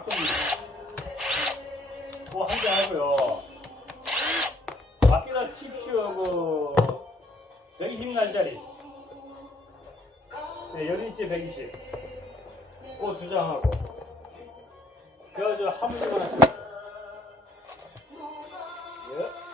가끔 뭐한개 하고요. 마키나 칩쇼 그 120날짜리 네, 여린치 120 그거 두 장하고 그저 하물림 하나 예.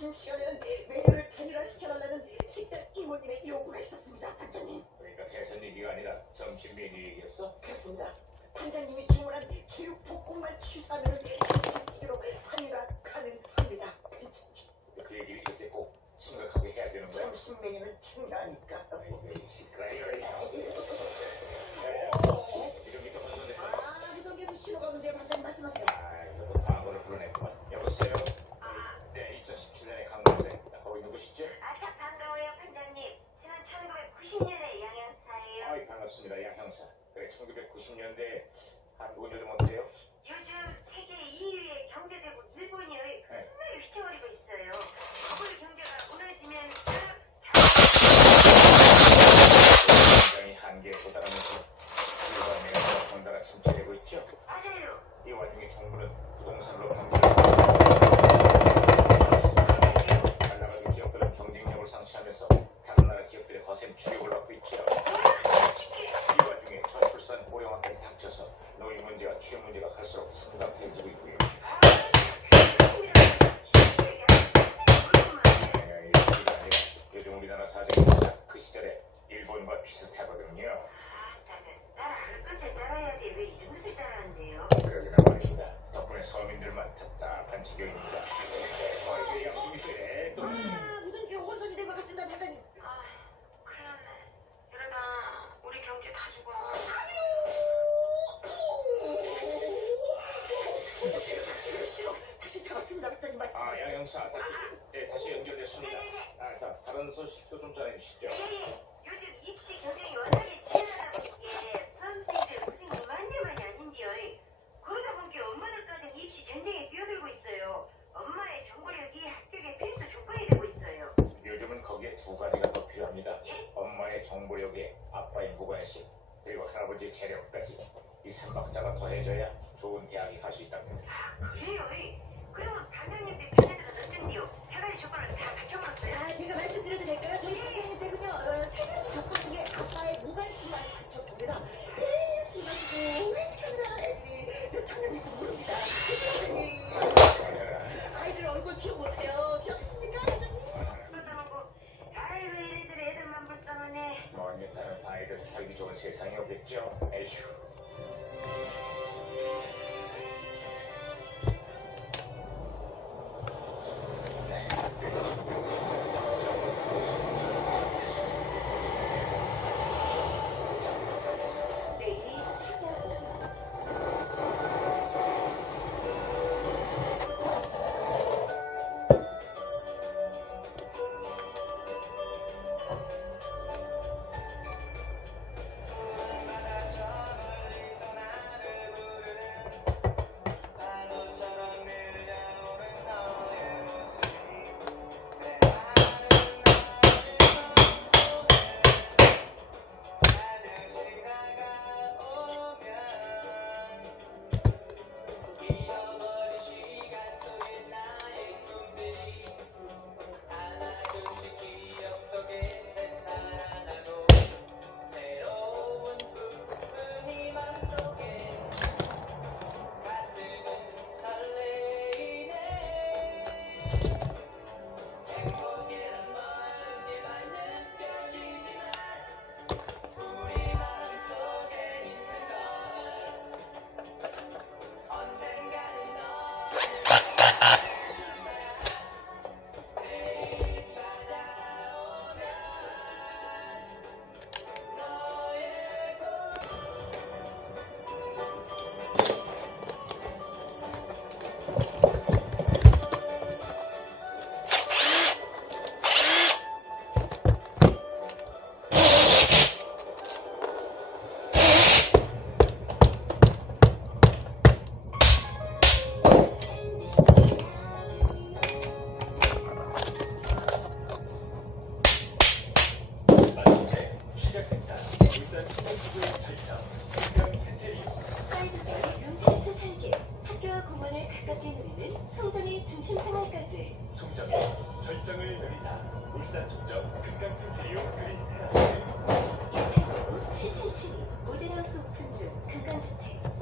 점심 시간에는 메뉴를 단일화시켜달라는 식당 이모님의 요구가 있었습니다. 반장님. 그러니까 대선 얘기가 아니라 점심 메뉴 얘기였어? 그렇습니다. 반장님이 주문한 제육 볶음만 취소하면 점심치기로 단일화 가능합니다. 반장님. 그 얘기를 이렇게 꼭 심각하게 해야 되는 거야? 점심 메뉴는 중요하니까. 아이고 이 시끄러워 이름이 또 혼선돼 아, 무전기에서 신호가 오는데 반장님 말씀하세요. 아 이거 또 광고를 불러냈구만 여보세요? 네 2017년에 강남대 거기 누구시죠? 아차 반가워요 반장님. 저는 1990년의 양형사예요. 아이 반갑습니다 양 형사 그래 1990년대 한국은 요즘 어때요? 요즘 세계 2위의 경제대국 일본이 네. 정말 휘청거리고 있어요. 버블 경제가 무너지면서 굉장히 한계에 도달하면서 일반에 번다가 침체되고 있죠 맞아요. 이 와중에 정부는 부동산으로 경제를 잘 나가는 기업들은 경쟁력을 상실하면서 다른 나라 기업들의 거센 추격을 받고 있죠. 이 와중에 저출산 고령화까지 닥쳐서 노인 문제와 취업 문제가 갈수록 심각해지고 있고요. 좀 전해주시죠. 예, 요즘 입시 경쟁이 워낙에 치열하다 보니까 수험생들 고생이 많이 아닌데요. 그러다 보니까 엄마들까지는 입시 전쟁에 뛰어들고 있어요. 엄마의 정보력이 합격의 필수 조건이 되고 있어요. 요즘은 거기에 두 가지가 더 필요합니다. 예? 엄마의 정보력에 아빠의 무관심, 그리고 할아버지의 재력까지. 이 삼박자가 더해져야 좋은 대학에 갈 수 있답니다. 아, 그래요. 그러면 반장님들 가지 조건을 다 갖춰버렸어요. 아, 제가 말씀드려도 될까요? 저희 반 울산 직접 금강편 제휴 그린 테라스 777 모델하우스 오픈 중 금강주택.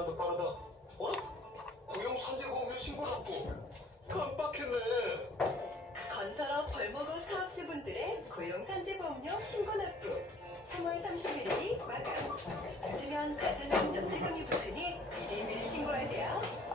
빠르다 빠르다. 어? 고용 산재보험료 신고라고. 깜빡했네. 건설업 벌목업 사업주분들의 고용 산재보험료 신고 납부. 3월 31일이 마감. 있으면 가산금 적재금이 붙으니 미리미리 신고하세요.